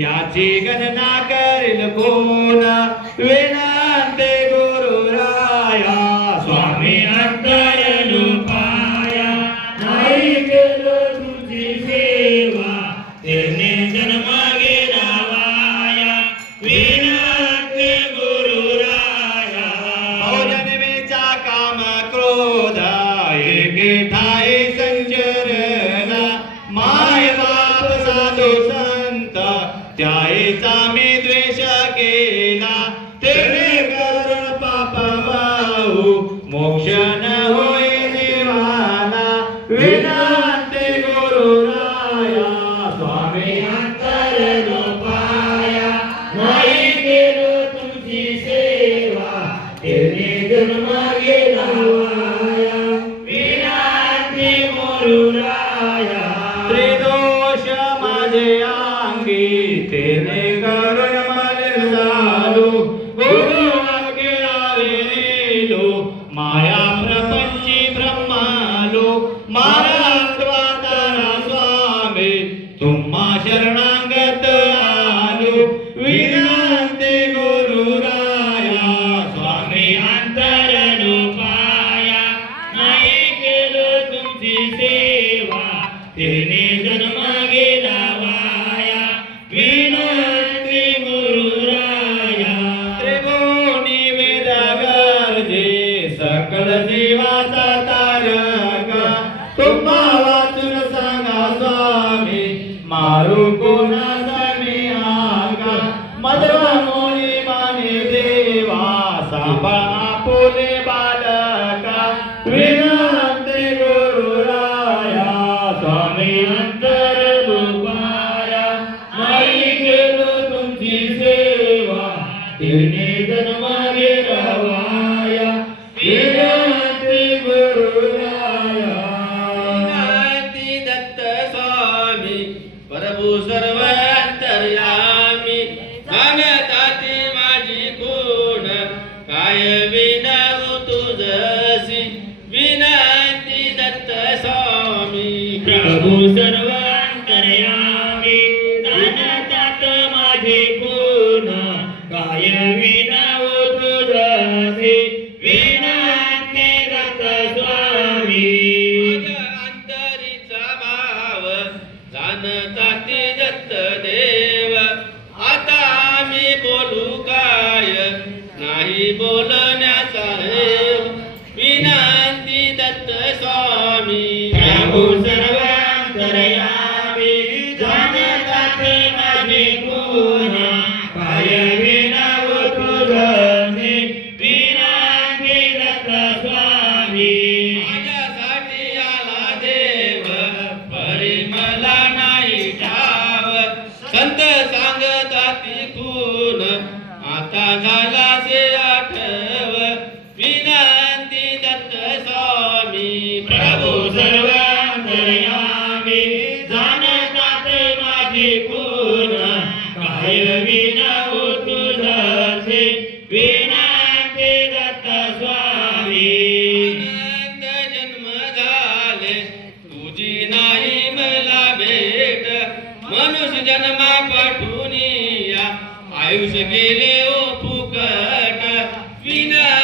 याची गणना करील कोण विनंती गुरुराया स्वामी अंतरनु पाया नाही केलो तुझी सेवा तेने जन्म गेला वाया विनंती गुरुराया जन्मेचा काम क्रोध एके ठाई त्रिदोष माझे अंगी तेने देवा तेने जन्म गेला वाया विनंती गुरुराया त्रिभुवनी वेद गर्जे सकल जीवाचा तारका तुम्हा वाचून सांगा स्वामी मारू कोणाचा मी आगा. मधवा मोळी माने देवा सांभाळा आपुले बालका. തിരുനേതനുവാ बोलण्याचा विनंती दत्त स्वामी. प्रभू सर्व गुण. तुझे विनंती दत्त स्वामी. माझ्यासाठी आला देव परिमला नाही ठाव. संत सांगतात आता झाला से आयुष्य गेले ओ फुकट। विना